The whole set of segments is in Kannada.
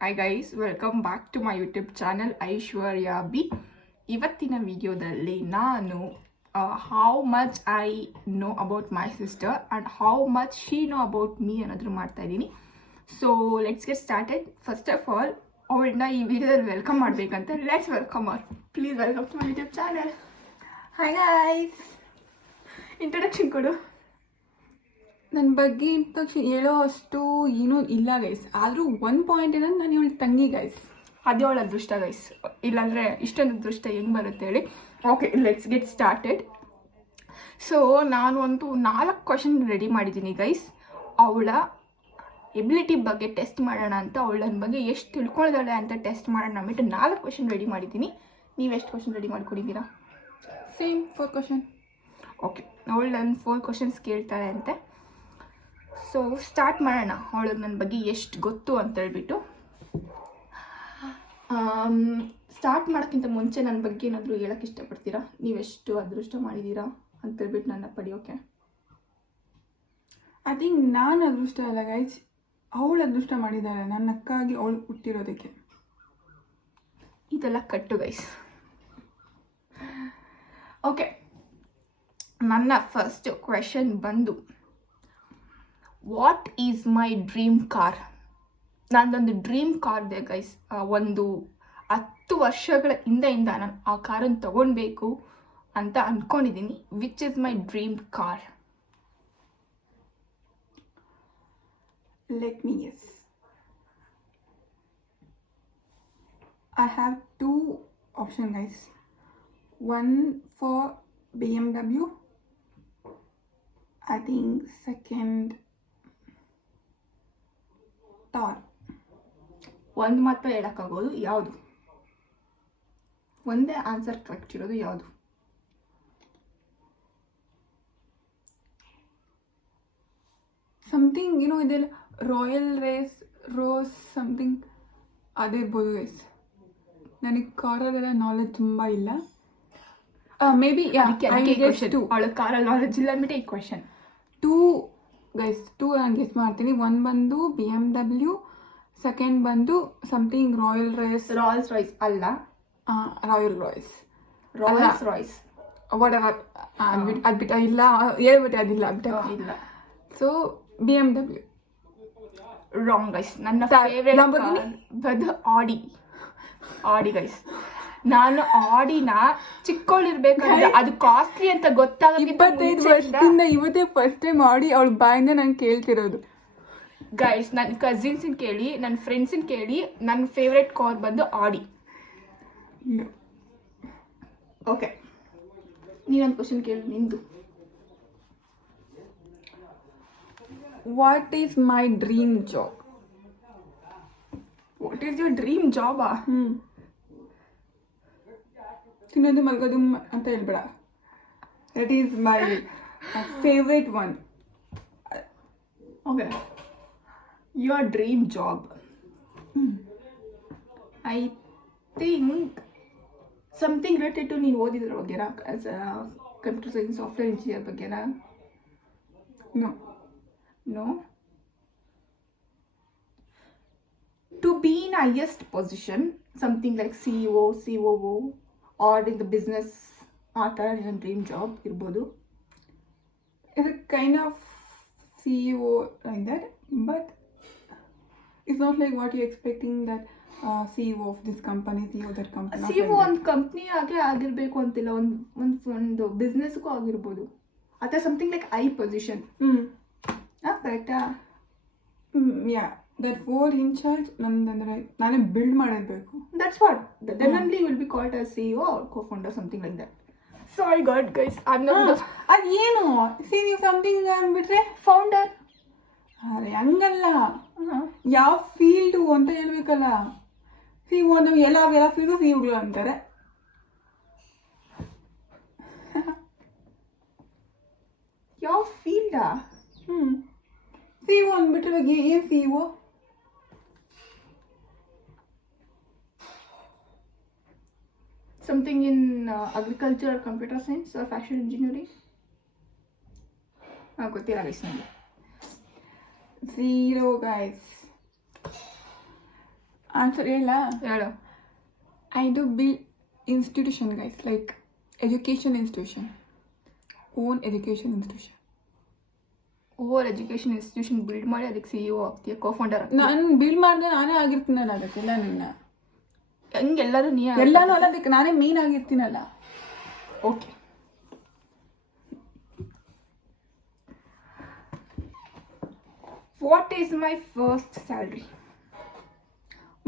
Hi guys, welcome back to my YouTube channel Aishwarya B. ಇವತ್ತಿನ ವಿಡಿಯೋದಲ್ಲಿ ನಾನು how much I know about my sister and how much she know about me ಅನ್ನೋದ್ರ ಮಾಡ್ತಾ ಇದ್ದೀನಿ. So let's get started. First of all ಅವಳನ್ನ ಈ ವಿಡಿಯೋದಲ್ಲಿ ವೆಲ್ಕಮ್ ಮಾಡಬೇಕಂತ ಲೆಟ್ಸ್ ವೆಲ್ಕಮ್ ಅವರ್. Please welcome to my YouTube channel. Hi guys, introduction ಕೊಡು. ನನ್ನ ಬಗ್ಗೆ ಇಂಟ್ರೊಡಕ್ಷನ್ ಹೇಳೋ ಅಷ್ಟು ಏನೂ ಇಲ್ಲ ಗೈಸ್. ಆದರೂ ಒಂದು ಪಾಯಿಂಟ್ ಏನಂದ್ರೆ ನಾನು ಇವಳು ತಂಗಿ ಗೈಸ್. ಅದೇ ಅವಳ ಅದೃಷ್ಟ ಗೈಸ್, ಇಲ್ಲಾಂದರೆ ಇಷ್ಟೊಂದು ಅದೃಷ್ಟ ಹೆಂಗೆ ಬರುತ್ತೆ ಹೇಳಿ. Okay, let's get started. So ನಾನು ಒಂದು 4 ಕ್ವಶನ್ ರೆಡಿ ಮಾಡಿದ್ದೀನಿ ಗೈಸ್. ಅವಳ ಎಬಿಲಿಟಿ ಬಗ್ಗೆ ಟೆಸ್ಟ್ ಮಾಡೋಣ ಅಂತ, ಅವಳ ನನ್ನ ಬಗ್ಗೆ ಎಷ್ಟು ತಿಳ್ಕೊಳ್ದಾಳೆ ಅಂತ ಟೆಸ್ಟ್ ಮಾಡೋಣ ಅಂದ್ಬಿಟ್ಟು 4 ಕ್ವಶನ್ ರೆಡಿ ಮಾಡಿದ್ದೀನಿ. ನೀವು ಎಷ್ಟು ಕ್ವಶನ್ ರೆಡಿ ಮಾಡ್ಕೊಂಡಿದ್ದೀರಾ? Same 4 question. ಓಕೆ, ಅವಳು ನನ್ನ 4 ಕ್ವಶನ್ಸ್ ಕೇಳ್ತಾಳೆ ಅಂತೆ. ಸೊ ಸ್ಟಾರ್ಟ್ ಮಾಡೋಣ. ಅವಳಿಗೆ ನನ್ನ ಬಗ್ಗೆ ಎಷ್ಟು ಗೊತ್ತು ಅಂತೇಳ್ಬಿಟ್ಟು. ಸ್ಟಾರ್ಟ್ ಮಾಡೋಕ್ಕಿಂತ ಮುಂಚೆ ನನ್ನ ಬಗ್ಗೆ ಏನಾದರೂ ಹೇಳೋಕ್ಕೆ ಇಷ್ಟಪಡ್ತೀರಾ? ನೀವೆಷ್ಟು ಅದೃಷ್ಟ ಮಾಡಿದ್ದೀರಾ ಅಂತೇಳ್ಬಿಟ್ಟು ನನ್ನ ಪಡೆಯೋಕೆ? ಐ ಥಿಂಕ್ ನಾನು ಅದೃಷ್ಟ ಅಲ್ಲ ಗೈಸ್, ಅವಳು ಅದೃಷ್ಟ ಮಾಡಿದ್ದಾಳೆ ನನ್ನ ಅಕ್ಕಾಗಿ ಅವಳು ಹುಟ್ಟಿರೋದಕ್ಕೆ. ಇದೆಲ್ಲ ಕಟ್ಟು ಗೈಸ್. ಓಕೆ, ನನ್ನ ಫಸ್ಟ್ ಕ್ವೆಶನ್ ಬಂದು, what is my dream car? ನಂದೊಂದು ಡ್ರೀಮ್ ಕಾರ್ ಇದೆ ಗೈಸ್. ಒಂದು 10 ವರ್ಷಗಳ ಹಿಂದೆಯಿಂದ ನಾನು ಆ ಕಾರನ್ನು ತೊಗೊಳ್ಬೇಕು ಅಂತ ಅಂದ್ಕೊಂಡಿದ್ದೀನಿ. Which is my dream car? Let me guess. I have 2 option guys. One for BMW. I think second Thar. ಒಂದು ಮಾತ್ರ ಹೇಳೋಕ್ಕಾಗೋದು, ಯಾವುದು? ಒಂದೇ ಆನ್ಸರ್ ಕರೆಕ್ಟ್ ಇರೋದು ಯಾವುದು? ಸಮಥಿಂಗ್ ಇದೆಲ್ಲ ರೋಸ್ ಸಮಥಿಂಗ್ ಅದಿರ್ಬೋದು ಗೈಸ್. ನನಗೆ ಕಾರಲ್ಲೆಲ್ಲ ನಾಲೆಜ್ ತುಂಬ ಇಲ್ಲ. ಮೇ ಬಿ ಅವಳ ಕಾರಲ್ಲಿ ನಾಲೆಜ್ ಇಲ್ಲ ಅಂದ್ಬಿಟ್ಟು ಈ ಕ್ವೆಶನ್. 2 ಗೈಸ್, 2 ನಾನು ಗೆಸ್ ಮಾಡ್ತೀನಿ. ಒಂದು ಬಂದು BMW, ಸೆಕೆಂಡ್ ಬಂದು ಸಮಥಿಂಗ್ ರಾಯಲ್ಸ್ ರಾಯ್ಸ್ ಅಲ್ಲ, ರಾಯಲ್ಸ್ ರಾಯ್ಸ್ ವಾಟ್ ಎವರ್ ಅದ್ಬಿಟ್ಟು ಇಲ್ಲ ಹೇಳ್ಬಿಟ್ಟೆ, ಅದಿಲ್ಲ ಇಲ್ಲ. So BMW. Wrong guys. ನನ್ನ ಫೇವ್ರೆಟ್ ಬಂದು ಆಡಿ ಗೈಸ್. ನಾನು ಆಡಿನ ಚಿಕ್ಕವಳಿರ್ಬೇಕಾದ್ರೆ ಅದು ಕಾಸ್ಟ್ಲಿ ಅಂತ ಗೊತ್ತಾಗ 25 ವರ್ಷದಿಂದ ಇವತ್ತೇ ಫಸ್ಟ್ ಟೈಮ್ ಆಡಿ ಅವಳ ಬಾಯಿಂದ ನಾನು ಕೇಳ್ತಿರೋದು ಗೈಸ್. ನನ್ನ ಕಸಿನ್ಸಿನ ಕೇಳಿ, ನನ್ನ ಫ್ರೆಂಡ್ಸಿನ ಕೇಳಿ, ನನ್ನ ಫೇವ್ರೆಟ್ ಕಾರ್ ಬಂದು ಆಡಿ. ಓಕೆ, ನೀನೊಂದು ಕ್ವಶನ್ ಕೇಳಿ ನಿಂದು. What is my dream job? What is your dream ಜಾಬಾ? ತಿನ್ನೋದು ಮಲ್ಗೋದು ಅಂತ ಹೇಳ್ಬೇಡ. That is my favourite one. Okay, your dream job. I think something related to ನೀನು ಓದಿದ್ರ ಬಗ್ಗೆನಾ? As a computer science software engineer ಬಗ್ಗೆನಾ? No. To be in highest position, something like CEO, COO, or in the business, ಆ ಥರ ನನ್ನ ಡ್ರೀಮ್ ಜಾಬ್ ಇರ್ಬೋದು. It's a kind of CEO like that, but it's not like what you're expecting that CEO of this company, CEO that company. CEO ಒಂದು ಕಂಪ್ನಿ ಹಾಗೆ ಆಗಿರಬೇಕು ಅಂತಿಲ್ಲ, ಒಂದು ಬಿಸ್ನೆಸ್ಗೂ ಆಗಿರ್ಬೋದು. ಆ ಥರ ಸಮಥಿಂಗ್ ಲೈಕ್ ಐ ಪೊಸಿಷನ್. ಕರೆಕ್ಟಾ? ಯಾ, that role in charge ನಂದಂದ್ರೆ ನಾನೇ ಬಿಲ್ಡ್ ಮಾಡಿರ್ಬೇಕು. That's what. Then only you will be called as CEO or co-founder, something like that. Sorry God guys, I'm not ಅದೇನು CEO ಸಮಥಿಂಗ್ ಅಂದ್ಬಿಟ್ರೆ ಫೌಂಡರ್. ಅರೆ ಹಂಗಲ್ಲ, ಯಾವ ಫೀಲ್ಡು ಅಂತ ಹೇಳ್ಬೇಕಲ್ಲ. CEO ನಾವು ಎಲ್ಲ ಫೀಲ್ಡು CEOಗಳು ಅಂತಾರೆ. ಯಾವ ಫೀಲ್ಡಾ? CEO ಅಂದ್ಬಿಟ್ರೆ ಇವಾಗ ಏನು CEO? Something in agriculture or computer science or fashion engineering? ಗೊತ್ತಿಲ್ಲ ಗೈಸ್ ನನಗೆ. Zero guys. ಆನ್ಸರ್ ಹೇಳ. ಹೇಳು. I do build institution, guys, like education institution, own education institution. Over education institution build ಮಾಡಿ ಅದಕ್ಕೆ CEO ಆಗ್ತೀಯ, ಕೋ-ಫೌಂಡರ್ ಆಗ್ತೀಯ. ನಾನು ಬಿಲ್ಡ್ ಮಾಡಿದ್ರೆ ನಾನೇ ಆಗಿರ್ತೀನಲ್ಲ ಅದಕ್ಕೆಲ್ಲ. ನಿನ್ನ ಹೆಂಗೆ ಎಲ್ಲರೂ ನೀ ಎಲ್ಲಾನು ಅಲ್ಲ, ಅದಕ್ಕೆ ನಾನೇ ಮೇನ್ ಆಗಿರ್ತೀನಲ್ಲ. Okay. What is my first salary?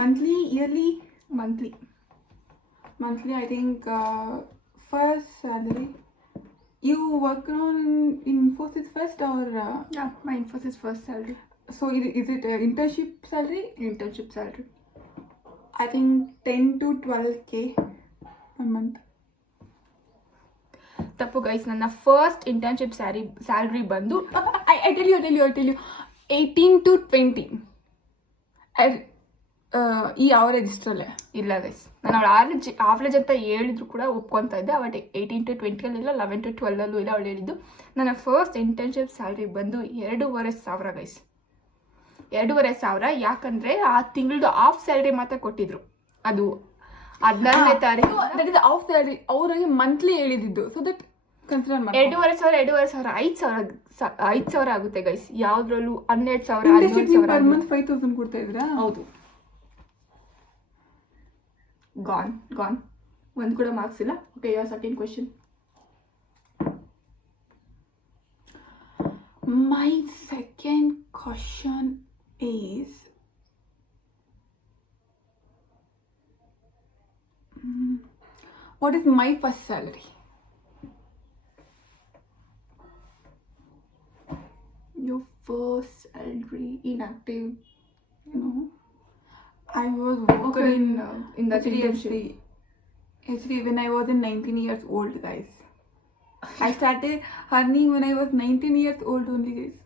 Monthly, yearly? Monthly. Monthly, I think first salary. You work on Infosys first or? Yeah, my Infosys first salary. So is it internship salary? Internship salary. I think 10 to 12K a month. ತಪ್ಪು ಗೈಸ್, ನನ್ನ ಫಸ್ಟ್ ಇಂಟರ್ನ್ಶಿಪ್ ಸ್ಯಾಲ್ರಿ ಬಂದು I tell you 18 to 20. ಈ ಅವರೇಜ್ ಇಷ್ಟರಲ್ಲೇ ಇಲ್ಲ ಗೈಸ್, ನಾನು ಅವಳು ಆವ್ರೇಜ್ ಅಂತ ಹೇಳಿದ್ರು ಕೂಡ ಒಪ್ಕೊತಾ ಇದ್ದೆ. ಅವತ್ತು 18 to 20 ಇಲ್ಲ, 11 to 12 ಇಲ್ಲ ಅವಳು ಹೇಳಿದ್ದು. ನನ್ನ ಫಸ್ಟ್ ಇಂಟರ್ನ್ಶಿಪ್ ಸ್ಯಾಲ್ರಿ ಬಂದು 2,500 ಗೈಸ್. 2,500. ಯಾಕಂದರೆ ಆ ತಿಂಗಳದು ಆಫ್ ಸ್ಯಾಲ್ರಿ ಮಾತ್ರ ಕೊಟ್ಟಿದ್ರು. ಅದು 14ನೇ ತಾರೀಕು. That is of salary. ಅವರಿಗೆ ಮಂತ್ಲಿ ಹೇಳಿದ್ದು. ಸೊ ದಟ್ ಕನ್ಸಿಡರ್ ಮಾಡಿ 2,500 5,000 ಆಗುತ್ತೆ ಗೈಸ್. ಯಾವುದ್ರಲ್ಲೂ 12,000 per month 5,000 ಕೊಡ್ತಾ ಇದ್ರಾ? ಹೌದು. ಗಾನ್ ಒಂದು ಕೂಡ ಮಾರ್ಕ್ಸ್ ಇಲ್ಲ. Okay, your second question. My second question is what is my first salary? Your first salary in active, You know, I was okay, working in that internship. Actually, when I was 19 years old, guys. I started earning when I was 19 years old only, guys.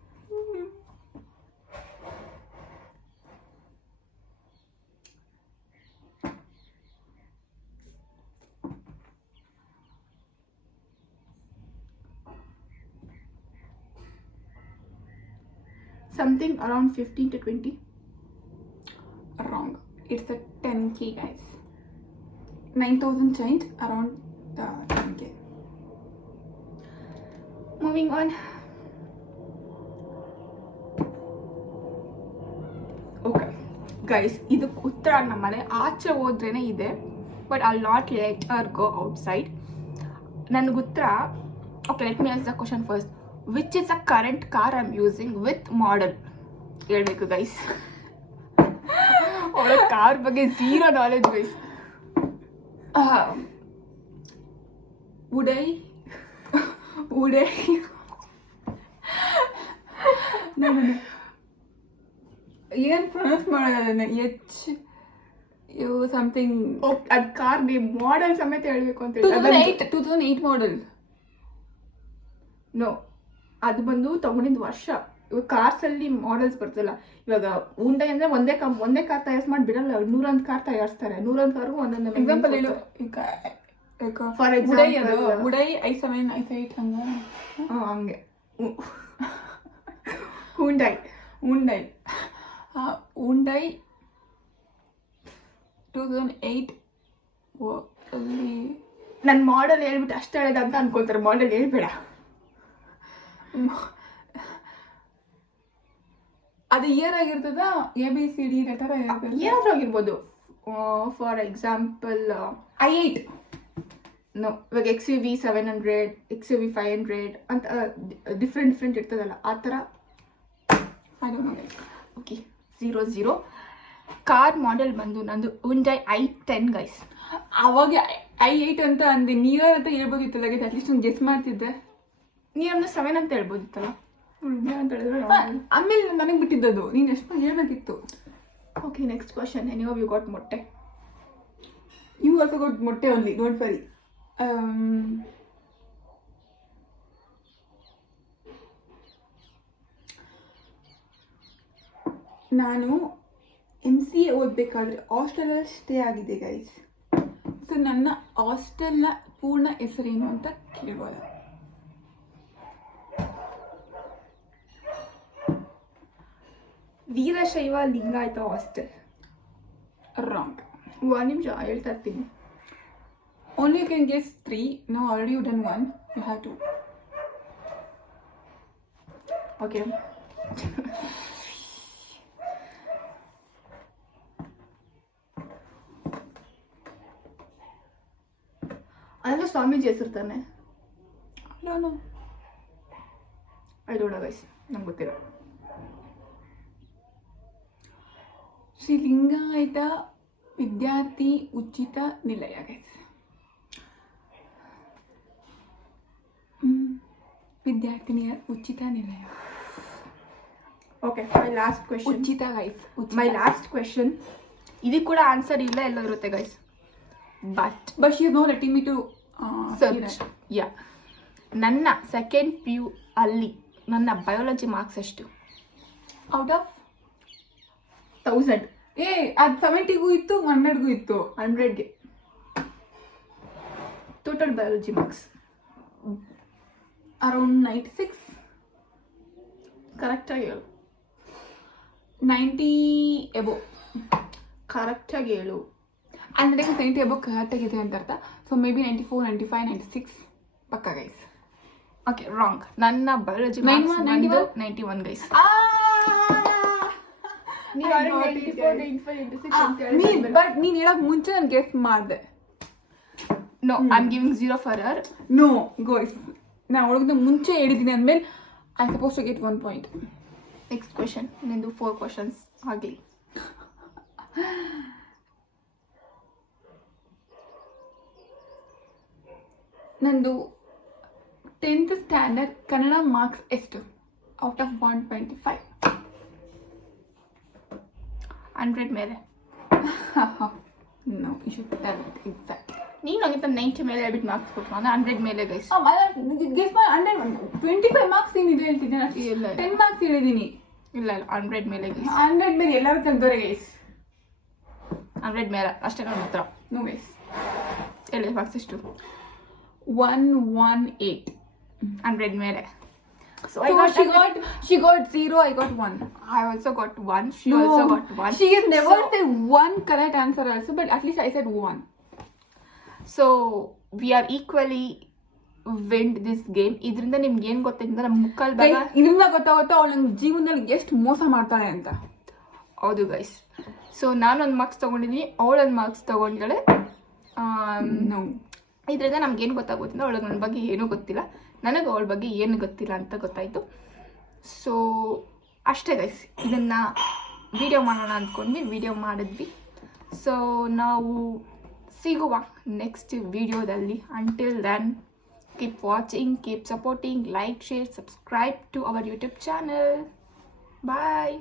Something around 15 to 20. Wrong. It's a 10K, guys. 9,000 change, around 10K. Moving on. Okay guys, ಇದಕ್ಕೆ ಉತ್ತರ ನಮ್ಮನೆ ಆಚೆ ಹೋದ್ರೇ ಇದೆ. But I not let Har go outside. ನನಗೆ ಉತ್ತರ, okay, let me answer the question first. Which is a current car I am using with model? ಹೇಳ್ಬೇಕು ಗೈಸ್. ಅವಳ ಕಾರ್ ಬಗ್ಗೆ zero knowledge guys. Would I? No. ಏನು ಪ್ರೊನೌನ್ಸ್ ಮಾಡೋದನ್ನ ಸಮಥಿಂಗ್. ಅದು ಕಾರ್ ನೇಮ್, ಮಾಡೆಲ್ ಸಮೇತ ಹೇಳ್ಬೇಕು ಅಂತ 2008 ಮಾಡಲ್. ನೋ, ಅದು ಬಂದು ತಗೊಂಡಿದ್ದು ವರ್ಷ. ಇವಾಗ ಕಾರ್ಸಲ್ಲಿ ಮಾಡೆಲ್ಸ್ ಬರ್ತಲ್ಲ. ಇವಾಗ ಉಂಡೆ ಅಂದರೆ ಒಂದೇ ಕಾರ್ ತಯಾರಿಸಿ ಮಾಡಿ ಬಿಡಲ್ಲ. 101 ಕಾರ್ ತಯಾರಿಸ್ತಾರೆ. 101 ಕಾರ್ಗೂ ಒಂದೊಂದು ಎಕ್ಸಾಂಪಲ್ ಹೇಳು. ಫಾರ್ ಎಕ್ಸಾಂಪಲ್ ಉಡೈ i7 i8 ಹಂಗೆ. ಹುಂಡೈ 2008 ಅಲ್ಲಿ. ನನ್ನ ಮಾಡೆಲ್ ಹೇಳ್ಬಿಟ್ಟು ಅಷ್ಟು ಹೇಳೋದು ಅಂತ ಅನ್ಕೋತಾರೆ. ಮಾಡೆಲ್ ಹೇಳ್ಬೇಡ. ಅದು ಇಯರ್ ಆಗಿರ್ತದ, ABCD ಥರ ಏನಾದರೂ ಆಗಿರ್ಬೋದು. For example i8. ನೋ, ಇವಾಗ XUV 700, XUV 500 ಅಂತ ಡಿಫ್ರೆಂಟ್ ಇರ್ತದಲ್ಲ, ಆ ಥರ. ಓಕೆ, 00. ಕಾರ್ ಮಾಡೆಲ್ ಬಂದು ನಂದು ಹುಂಡೈ i10 ಗೈಸ್. ಅವಾಗ i8 ಅಂತ ಅಂದೆ, ನಿಯರ್ ಅಂತ ಹೇಳ್ಬೋದಿತ್ತಲ್ಲ ಗೈಸ್. ಅಟ್ಲೀಸ್ಟ್ ನಾನು ಗೆಸ್ ಮಾಡ್ತಿದ್ದೆ. ನೀನು 7 ಅಂತ ಹೇಳ್ಬೋದಿತ್ತಲ್ಲ ಅಂತ ಹೇಳಿದ್ರೆ. ಆಮೇಲೆ ನನಗೆ ಬಿಟ್ಟಿದ್ದದು, ನೀನು ಎಷ್ಟು ಹೇಳ್ಬೇಕಿತ್ತು. Okay, next question. ಎನಿಯೋ ಯು ಗಾಟ್ ಮೊಟ್ಟೆ. You also got ಮೊಟ್ಟೆ only, don't worry. ನಾನು MCA ಓದಬೇಕಾದ್ರೆ ಹಾಸ್ಟೆಲಲ್ಲಿ ಸ್ಟೇ ಆಗಿದೆ ಗೈಸ್. ಸೊ ನನ್ನ ಹಾಸ್ಟೆಲ್ನ ಪೂರ್ಣ ಹೆಸರೇನು ಅಂತ ಕೇಳ್ಬೋದ? ವೀರಶೈವ ಲಿಂಗಾಯತ ಹಾಸ್ಟೆಲ್. Wrong. ಒಂದು ನಿಮಿಷ ಹೇಳ್ತಾ ಇರ್ತೀನಿ. Only you can guess 3. Now already you done 1. You have to. Okay ಅದೆಲ್ಲ ಸ್ವಾಮೀಜಿ ಹೆಸರು ತಾನೆ? I don't know. I don't know guys, ನಂಗೆ ಗೊತ್ತಿಲ್ಲ. ಶ್ರೀ ಲಿಂಗಾಯತ ವಿದ್ಯಾರ್ಥಿ ಉಚಿತ ನಿಲಯ ಗೈಸ್. ವಿದ್ಯಾರ್ಥಿನಿಯರ ಉಚಿತ ನಿಲಯ. Okay, my last question. ಉಚಿತ ಗೈಸ್. My last question. ಇದಕ್ಕೆ ಕೂಡ ಆನ್ಸರ್ ಇಲ್ಲ, ಎಲ್ಲ ಇರುತ್ತೆ guys. But she is not letting me to search. Yeah, ನನ್ನ ಸೆಕೆಂಡ್ PU ಅಲ್ಲಿ ನನ್ನ ಬಯೋಲಜಿ ಮಾರ್ಕ್ಸ್ ಎಷ್ಟು? Out of 1000. ಅದು 70ಗೂ ಇತ್ತು, 100ಗೂ ಇತ್ತು. 100ಗೆ ಟೋಟಲ್ ಬಯೋಲಜಿ ಮಾರ್ಕ್ಸ್ ಅರೌಂಡ್ 96. ಕರೆಕ್ಟಾಗಿ ಹೇಳು. 90 ಎಬೋ. ಕರೆಕ್ಟಾಗಿ ಹೇಳು. ಅಂದರೆ 90 ಎಬೋ ಕರೆಕ್ಟಾಗಿದೆ ಅಂತ ಅರ್ಥ. ಸೊ ಮೇ ಬಿ 94, 95, 96 ಪಕ್ಕ ಗೈಸ್. Okay, wrong. ನನ್ನ ಬಯೋಲಜಿ 91 ಗೈಸ್. ಬಟ್ ನೀನು ಹೇಳಕ್ ಮುಂಚೆ ನಾನು ಗೆಸ್ ಮಾಡಿದೆ. No, I am giving 0 for her. No guys, ನಾನು ಅವಳಿಗಿಂತ ಮುಂಚೆ ಹೇಳಿದ್ದೀನಿ ಅಂದಮೇಲೆ I suppose to get 1 point. Next question. ನಿಂದು 4 ಕ್ವೆಶನ್ಸ್ ಆಗಲಿ. ನಂದು 10th ಸ್ಟ್ಯಾಂಡರ್ಡ್ ಕನ್ನಡ ಮಾರ್ಕ್ಸ್ ಎಷ್ಟು ಔಟ್ ಆಫ್ 125? 100 ಮೇಲೆ. No, you should tell it exact. ನೀನು ನಂಗೆ 90 ಮೇಲೆ ಹೇಳ್ಬಿಟ್ಟು ಮಾರ್ಕ್ಸ್ ಕೊಟ್ಟು, ನಾನು 100 ಮೇಲೆ ಗೈಸ್. ಗೆಸ್ ಮಾಡಿ 125 ಮಾರ್ಕ್ಸ್ ಏನಿದೆ ಹೇಳ್ತಿದ್ದೀನಿ. ಇಲ್ಲ, 10 ಮಾರ್ಕ್ಸ್ ಹೇಳಿದ್ದೀನಿ. ಇಲ್ಲ 100 ಮೇಲೆ ಗೈಸ್. 100 ಮೇಲೆ ಎಲ್ಲರೂ ತೆಗ್ದೋರೆ ಗೈಸ್. 100 ಮೇಲೆ ಅಷ್ಟೇ ನನ್ನ ಉತ್ತರ. No guys. ಹೇಳಿ ಮಾರ್ಕ್ಸ್ ಎಷ್ಟು? 118. 100 ಮೇಲೆ. So I got she got 0, I got 1. I also got 1. She also got 1. She has never said one correct answer also, but at least I said 1. So we are equally win this game. ಇದರಿಂದ ನಿಮ್ಗೆ ಏನು ಗೊತ್ತಿಲ್ಲ, ನಮ್ಮ ಮುಕ್ಕಲ್ ಭಾಗ ಇದರಿಂದ ಗೊತ್ತಾಗುತ್ತೋ ಅವಳು ನನ್ನ ಜೀವನದಲ್ಲಿ ಎಷ್ಟು ಮೋಸ ಮಾಡ್ತಾಳೆ ಅಂತ. ಹೌದು ಗೈಸ್. ಸೊ ನಾನೊಂದು ಮಾರ್ಕ್ಸ್ ತೊಗೊಂಡಿದ್ದೀನಿ, ಅವಳೊಂದು ಮಾರ್ಕ್ಸ್ ತೊಗೊಂಡಿದ್ದಾಳೆ. ಇದರಿಂದ ನಮ್ಗೇನು ಗೊತ್ತಾಗೋದ್ರಿಂದ ಅವಳಿಗೆ ನನ್ನ ಬಗ್ಗೆ ಏನೂ ಗೊತ್ತಿಲ್ಲ, ನನಗೆ ಅವಳ ಬಗ್ಗೆ ಏನು ಗೊತ್ತಿಲ್ಲ ಅಂತ ಗೊತ್ತಾಯಿತು. ಸೊ ಅಷ್ಟೇ ಗೈಸ್, ಇದನ್ನು ವಿಡಿಯೋ ಮಾಡೋಣ ಅಂದ್ಕೊಂಡ್ವಿ, ವಿಡಿಯೋ ಮಾಡಿದ್ವಿ. ಸೊ ನಾವು ಸಿಗುವ ನೆಕ್ಸ್ಟ್ ವಿಡಿಯೋದಲ್ಲಿ. Until then keep watching, keep supporting, like, share, subscribe to our YouTube channel. Bye.